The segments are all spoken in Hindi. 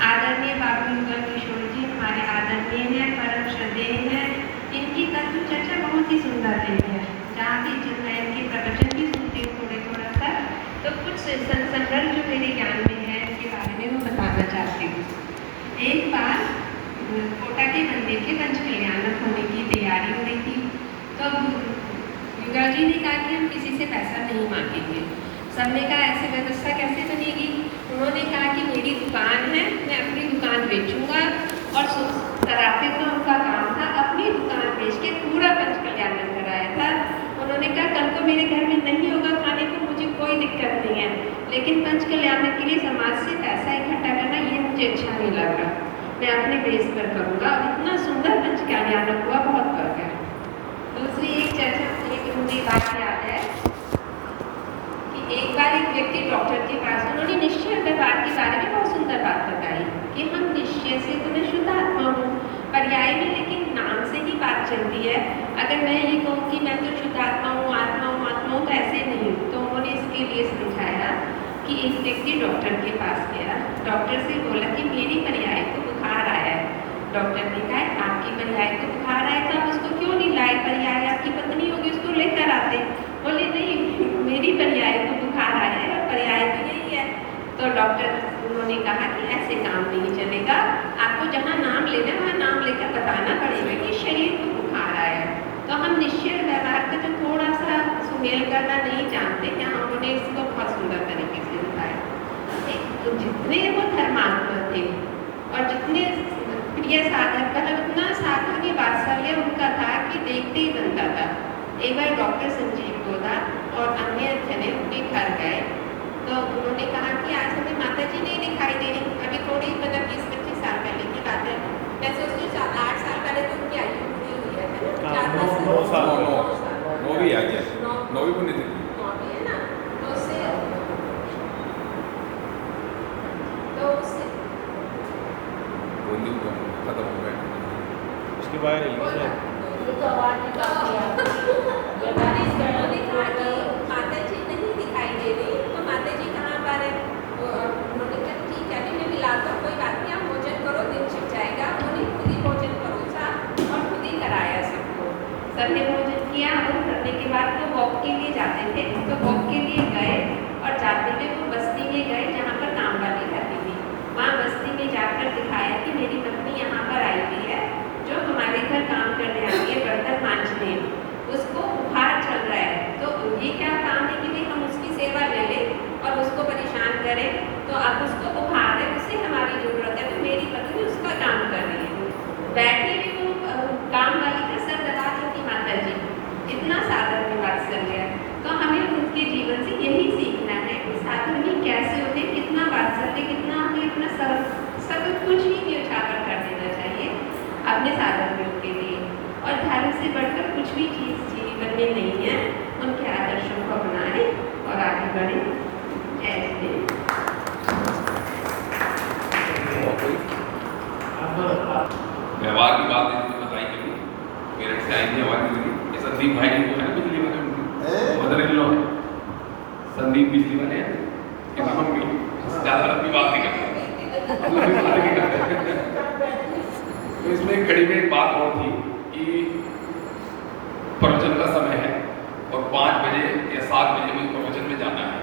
आदरणीय बाबू युगल किशोर जी हमारे आदरणीय हैं, परम श्रद्धेय हैं। इनकी तत्व चर्चा बहुत ही सुंदर रही है। जहाँ भी मैं इनके प्रवचन भी सुनती हूँ थोड़ा सा, तो कुछ संदर्भ जो मेरे ज्ञान में है इसके बारे में मैं बताना चाहती हूँ। एक बार कोटा के मंदिर के पंच कल्याणक होने की तैयारी हो रही थी, तो युगल जी ने कहा कि हम किसी से पैसा नहीं मांगेंगे। सबने कहा ऐसी व्यवस्था कैसे बनेगी। उन्होंने कहा कि मेरी दुकान है, मैं अपनी दुकान बेचूंगा, और सराफे का उनका काम था अपनी दुकान बेच के पूरा पंच कल्याणक कराया था। उन्होंने कहा कल को मेरे घर में नहीं होगा खाने को, मुझे कोई दिक्कत नहीं है, लेकिन पंच कल्याणक के लिए समाज से पैसा इकट्ठा करना ये मुझे अच्छा नहीं लग रहा, मैं अपने बेस पर करूँगा। इतना सुंदर पंच कल्याणक हुआ, बहुत कर गया। दूसरी एक चर्चा, एक मुझे बात याद है कि एक बार एक व्यक्ति डॉक्टर के पास, उन्होंने निश्चय व्यवहार के बारे में बहुत सुंदर बात बताई कि हम निश्चय से तो मैं शुद्ध आत्मा हूँ, पर्याय में लेकिन नाम से ही बात चलती है। अगर मैं ये कहूँ कि मैं तो शुद्ध आत्मा हूँ, आत्मा हूँ, आत्मा हूँ, तो ऐसे नहीं। तो उन्होंने इसके लिए समझाया कि एक व्यक्ति डॉक्टर के पास गया, डॉक्टर से बोला कि मेरी पर्याय को बुखार आया है। डॉक्टर ने कहा आपकी पर्याय को बुखार आया तो आप उसको क्यों नहीं लाए, पर्याय आपकी पत्नी होगी उसको लेकर आते। बोले नहीं, मेरी पर्याय को बुखार आया है और पर्याय तो यही है। तो डॉक्टर उन्होंने कहा कि ऐसे काम नहीं चलेगा, आपको जहाँ नाम लेना है वहाँ नाम लेकर बताना पड़ेगा कि शरीर को बुखार आया है। तो हम निश्चय व्यवहार का जो थोड़ा सा सुमेल करना नहीं जानते, यहाँ उन्होंने इसको बहुत सुंदर तरीके से बताया। तो जितने वो धर्मात्मा थे और जितने प्रिय साधक का, उतना साधु वात्सल्य उनका था कि देखते ही बनता था। एक बार डॉक्टर संजीव गोदा और अन्य जने उनके घर गए, तो उन्होंने कहा कि आज हमें माता जी नहीं दिखाई दे रही। अभी थोड़ी 20-25 साल पहले की बात है, मैं सोचती हूँ 8 साल पहले तो उनकी आयु पूरी हुई है ना, 9 साल भी आ गया, 9 भी पुण्य थी है ना। तो उससे खत्म हो गया। उसके बाद माता जी नहीं दिखाई दे रही, तो माता जी कहाँ पर है। उन्होंने कहा ठीक है, मैं मिलाता हूँ, कोई बात नहीं, आप भोजन करो, दिन छिप जाएगा। उन्होंने खुद ही भोजन परोसा और खुद ही कराया सबको। सबने भोजन किया और करने के बाद वो वॉक के लिए जाते थे, तो वॉक के लिए गए और जाते हुए वो बस्ती में गए जहाँ पर काम वाली रहती थी। वहाँ बस्ती में जाकर दिखाया कि मेरी पत्नी यहाँ पर आई हुई है, जो हमारे घर काम करने आती है, बर्तन मांजने, उसको बुखार चल रहा है। तो ये क्या काम है कि भाई हम उसकी सेवा ले लें और उसको परेशान करें, तो अब उसको बुखार है, उससे हमारी जरूरत है, तो मेरी पत्नी उसका काम कर रही है। बैठे भी वो काम वाली का सर दबा रही थी माता जी, इतना साधन में वात्सल्य। तो हमें उनके जीवन से यही सीखना है कि साधन भी कैसे होते, कितना वात्सल्य, कितना हमें अपना सब कुछ ही न्यौछावर कर देना चाहिए अपने साधन के लिए। और धर्म से बढ़कर कुछ भी चीज़ जीवन में नहीं है। उनके आदर्शों को अपनाएं और आगे बढ़ें। जय श्री व्यवहार की बात बताई कभी मेरठ से आई थी आवाज मिली, ये संदीप भाई जी को है बिजली वाले, उनकी मदर इन लॉ संदीप बिजली वाले हैं, कि मम्मी ज़्यादा लंबी बात नहीं करते। तो इसमें एक कड़ी में एक बात और थी कि प्रवचन का समय है और 5 बजे या 7 बजे मुझे प्रवचन में जाना है।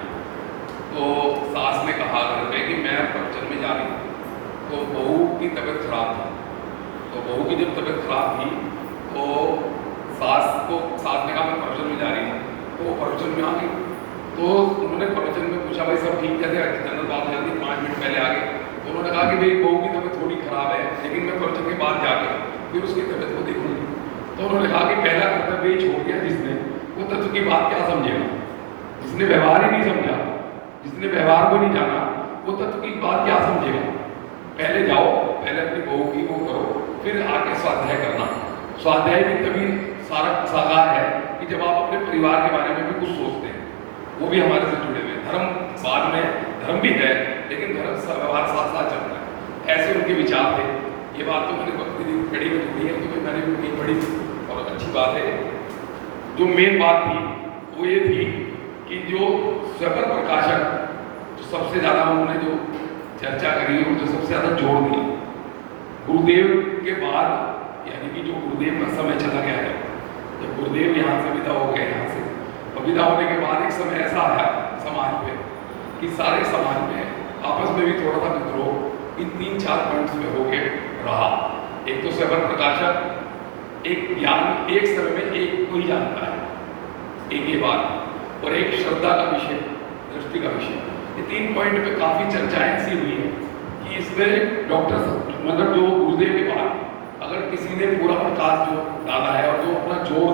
तो सास ने कहा घर पे कि मैं प्रवचन में जा रही हूँ। तो बहू की तबीयत खराब थी, तो बहू की जब तबीयत खराब थी तो सास ने कहा मैं प्रवचन में जा रही हूँ, तो वो प्रवचन में आ गई। तो उन्होंने प्रवचन में पूछा भाई सब ठीक कैसे, जनरल बात हो जाती 5 मिनट पहले आ गए। तो उन्होंने कहा कि भाई बहू की तबीयत थोड़ी खराब है, लेकिन मैं प्रवचन के बाद जाकर फिर उसकी तबीयत को देखूंगी। तो उन्होंने कहा कि पहला कर्तव्य ही छोड़ दिया जिसने, वो तत्व की बात क्या समझेगा। जिसने व्यवहार ही नहीं समझा, जिसने व्यवहार को नहीं जाना, वो तत्व की बात क्या समझेगा। पहले जाओ, पहले अपनी बहू की वो करो, फिर आके स्वाध्याय करना। स्वाध्याय भी तभी साकार है कि जब आप अपने परिवार के बारे में भी कुछ सोचते हैं, वो भी हमारे से जुड़े हुए हैं। धर्म बाद में, धर्म भी है लेकिन धर्म व्यवहार साथ साथ चलता है। ऐसे उनके विचार थे। ये बात तो मैंने भक्ति कड़ी में जुड़ी है, तो मैंने भी उनकी बड़ी और अच्छी बात है। जो मेन बात थी वो ये थी कि जो स्वपर प्रकाशक जो सबसे ज़्यादा उन्होंने जो चर्चा करी और जो सबसे ज़्यादा जोड़ दिया, गुरुदेव के बाद, यानी कि जो गुरुदेव का समय चला गया है, जब गुरुदेव यहाँ से विदा हो गए, यहाँ से और विदा होने के बाद एक समय ऐसा आया समाज में कि सारे समाज में आपस में भी थोड़ा सा विद्रोह इन 3-4 पॉइंट्स में होके रहा। एक तो सेवन प्रकाशक, एक ज्ञान एक समय में एक को ही जानता है, एक ये बात, और एक श्रद्धा का विषय, दृष्टि का विषय। ये 3 पॉइंट पे काफ़ी चर्चाएं ऐसी हुई है कि इसमें डॉक्टर मतलब जो गुरुदेव के बाद अगर किसी ने पूरा प्रकाश जो डाला है और जो अपना जोर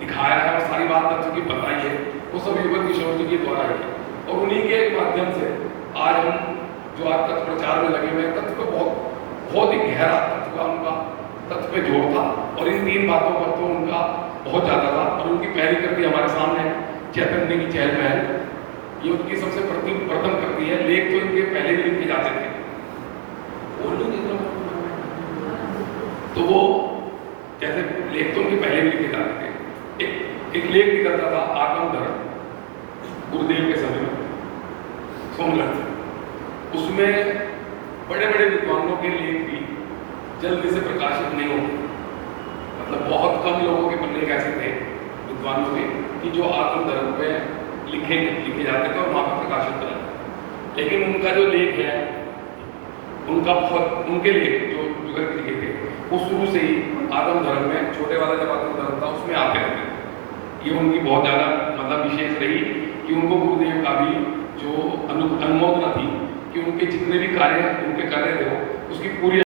दिखाया है और सारी बात तत्व की बताई है, वो सब युगल किशोर जी के द्वारा है। और उन्हीं के माध्यम से आज हम जो आज तत्व प्रचार में लगे हुए हैं, तत्व को बहुत ही गहरा तत्व का उनका तत्व पे जोर था, और इन 3 बातों पर तो उनका बहुत ज़्यादा था। और उनकी पहली कृति हमारे सामने है, चैतन्य की चहल पहल, ये उनकी सबसे प्रथम कृति है। लेख तो इनके पहले भी लिखे जाते थे, तो वो जैसे लेख तो उनके पहले भी लिखे जाते थे। एक लेख निकलता था आत्म धर्म, गुरुदेव के समय में सोमनाथ, उसमें बड़े बड़े विद्वानों के लेख भी जल्दी से प्रकाशित नहीं होते, मतलब बहुत कम लोगों के पन्ने ऐसे थे विद्वानों के कि जो आत्म धर्म पे लिखे जाते थे और वहाँ पर प्रकाशित करें। लेकिन उनका जो लेख है, उनके लेख जो जुगल के लिखे थे, वो शुरू से ही आत्म धर्म में, छोटे वाला जब आत्म धर्म था उसमें आते रहते थे। ये उनकी बहुत ज़्यादा मतलब विशेष रही कि उनको गुरुदेव का भी जो अनुमोदना थी कि उनके जितने भी कार्य उनके कर रहे थे उसकी पूरी